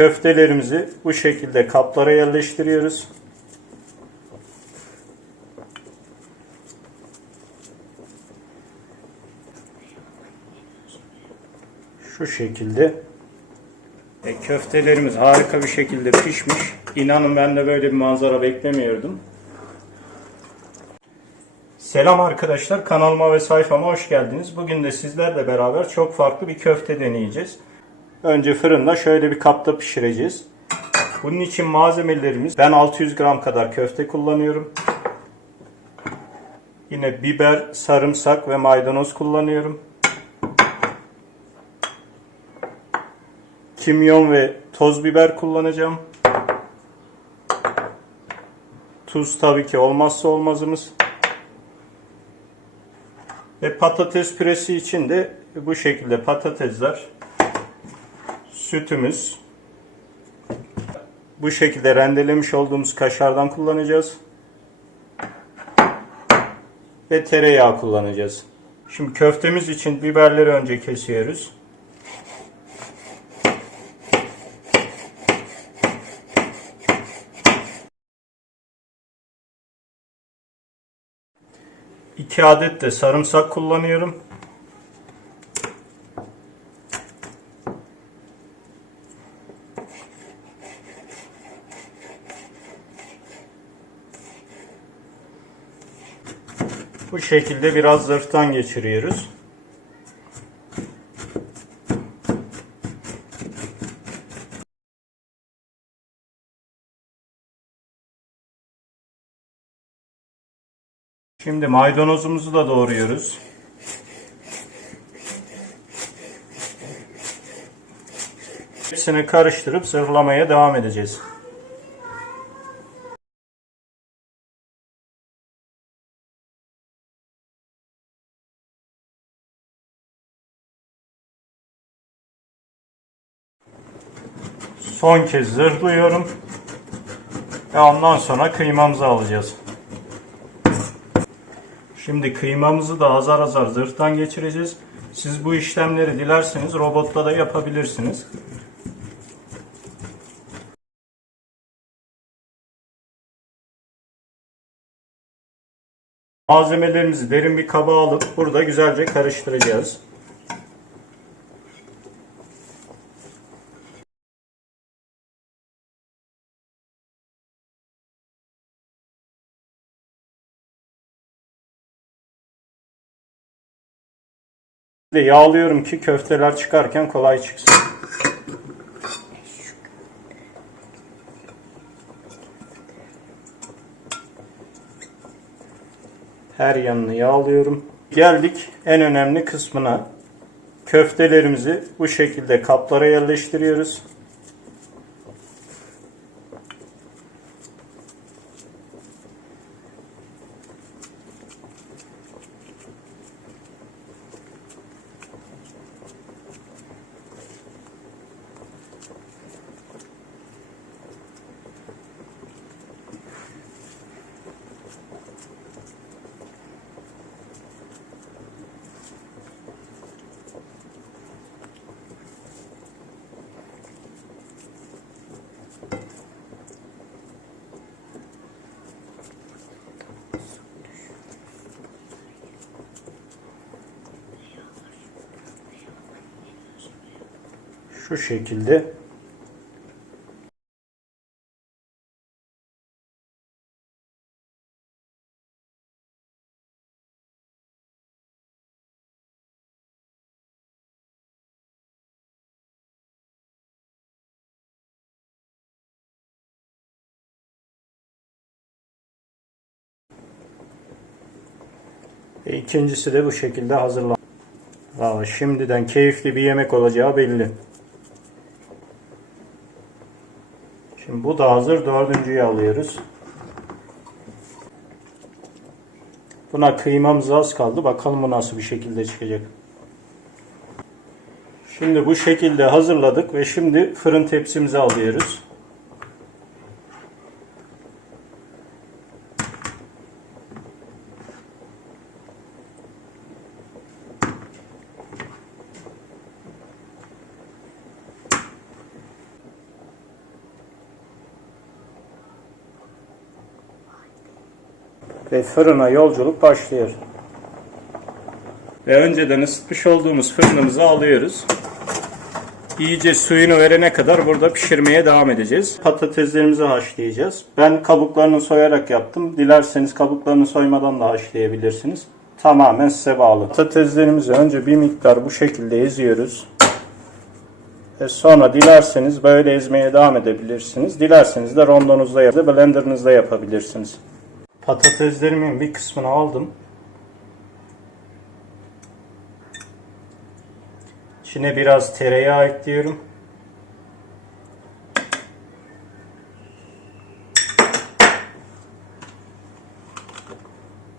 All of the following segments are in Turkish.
Köftelerimizi bu şekilde kaplara yerleştiriyoruz. Şu şekilde. E, köftelerimiz harika bir şekilde pişmiş. İnanın ben de böyle bir manzara beklemiyordum. Selam arkadaşlar kanalıma ve sayfama hoş geldiniz. Bugün de sizlerle beraber çok farklı bir köfte deneyeceğiz. Önce fırında şöyle bir kapta pişireceğiz. Bunun için malzemelerimiz ben 600 gram kadar köfte kullanıyorum. Yine biber, sarımsak ve maydanoz kullanıyorum. Kimyon ve toz biber kullanacağım. Tuz tabii ki olmazsa olmazımız. Ve patates püresi için de bu şekilde patatesler, sütümüz, bu şekilde rendelemiş olduğumuz kaşardan kullanacağız. Ve tereyağı kullanacağız. Şimdi köftemiz için biberleri önce kesiyoruz. İki adet de sarımsak kullanıyorum. Bu şekilde biraz zırhtan geçiriyoruz. Şimdi maydanozumuzu da doğruyoruz. Hepsini karıştırıp zırhlamaya devam edeceğiz. Son kez zırhlıyorum. Ve ondan sonra kıymamızı alacağız. Şimdi kıymamızı da azar azar zırhtan geçireceğiz. Siz bu işlemleri dilerseniz robotta da yapabilirsiniz. Malzemelerimizi derin bir kaba alıp burada güzelce karıştıracağız. Ve yağlıyorum ki köfteler çıkarken kolay çıksın. Her yanını yağlıyorum. Geldik en önemli kısmına. Köftelerimizi bu şekilde kaplara yerleştiriyoruz. Şu şekilde ikincisi de bu şekilde hazırlan. Valla şimdiden keyifli bir yemek olacağı belli. Bu da hazır. Dördüncüyü alıyoruz. Buna kıymamız az kaldı. Bakalım bu nasıl bir şekilde çıkacak. Şimdi bu şekilde hazırladık ve şimdi fırın tepsimize alıyoruz. Ve fırına yolculuk başlıyor. Ve önceden ısıtmış olduğumuz fırınımızı alıyoruz. İyice suyunu verene kadar burada pişirmeye devam edeceğiz. Patateslerimizi haşlayacağız. Ben kabuklarını soyarak yaptım. Dilerseniz kabuklarını soymadan da haşlayabilirsiniz. Tamamen size bağlı. Patateslerimizi önce bir miktar bu şekilde eziyoruz. Ve sonra dilerseniz böyle ezmeye devam edebilirsiniz. Dilerseniz de rondonuzda ya da blenderınızda yapabilirsiniz. Patateslerimin bir kısmını aldım. İçine biraz tereyağı ekliyorum.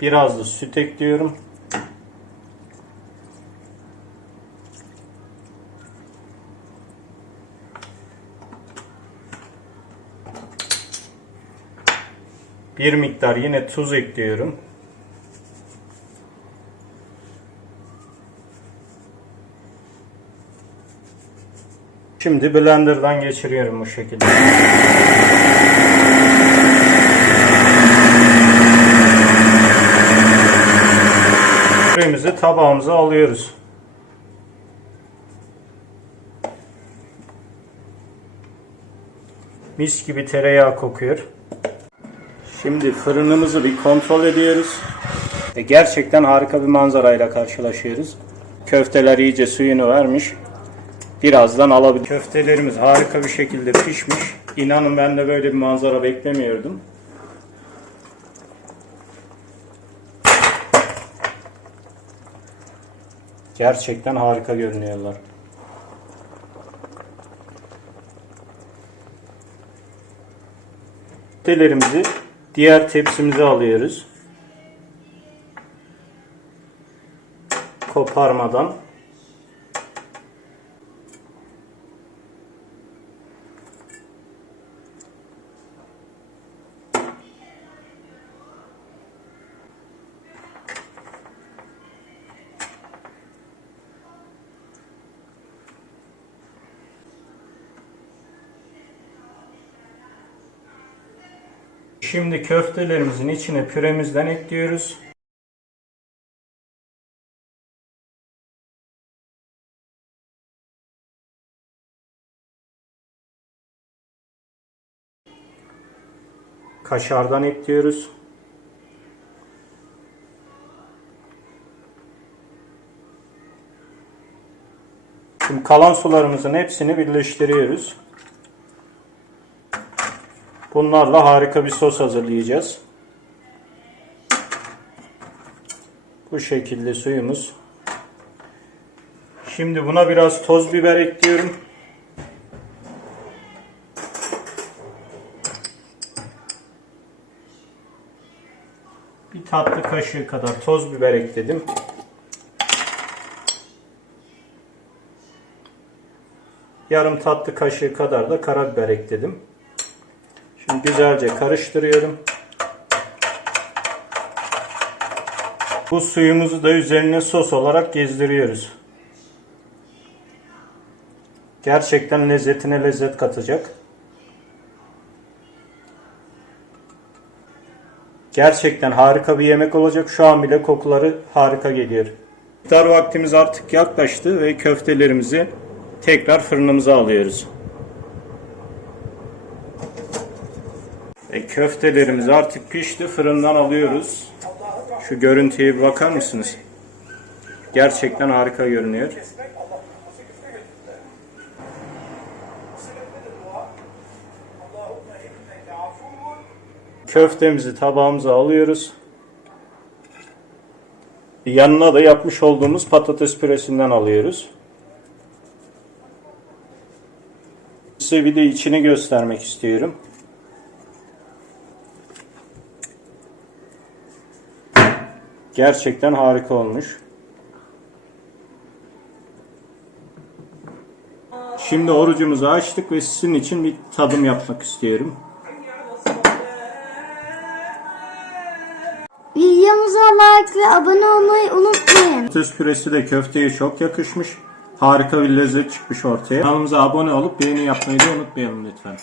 Biraz da süt ekliyorum. Bir miktar yine tuz ekliyorum. Şimdi blenderdan geçiriyorum bu şekilde. Püremizi tabağımıza alıyoruz. Mis gibi tereyağı kokuyor. Şimdi fırınımızı bir kontrol ediyoruz. Ve gerçekten harika bir manzarayla karşılaşıyoruz. Köfteler iyice suyunu vermiş. Birazdan alabilir. Köftelerimiz harika bir şekilde pişmiş. İnanın ben de böyle bir manzara beklemiyordum. Gerçekten harika görünüyorlar. Köftelerimizi diğer tepsimize alıyoruz. Koparmadan. Şimdi köftelerimizin içine püremizden ekliyoruz. Kaşardan ekliyoruz. Şimdi kalan sularımızın hepsini birleştiriyoruz. Bunlarla harika bir sos hazırlayacağız. Bu şekilde suyumuz. Şimdi buna biraz toz biber ekliyorum. Bir tatlı kaşığı kadar toz biber ekledim. Yarım tatlı kaşığı kadar da karabiber ekledim. Güzelce karıştırıyorum. Bu suyumuzu da üzerine sos olarak gezdiriyoruz. Gerçekten lezzetine lezzet katacak. Gerçekten harika bir yemek olacak. Şu an bile kokuları harika geliyor. İftar vaktimiz artık yaklaştı ve köftelerimizi tekrar fırınımıza alıyoruz. Ve köftelerimiz artık pişti. Fırından alıyoruz. Şu görüntüye bir bakar mısınız? Gerçekten harika görünüyor. Köftemizi tabağımıza alıyoruz. Yanına da yapmış olduğumuz patates püresinden alıyoruz. Size bir de içini göstermek istiyorum. Gerçekten harika olmuş. Şimdi orucumuzu açtık ve sizin için bir tadım yapmak istiyorum. Videomuza like ve abone olmayı unutmayın. Patates püresi de köfteye çok yakışmış. Harika bir lezzet çıkmış ortaya. Kanalımıza abone olup beğeni yapmayı da unutmayalım lütfen.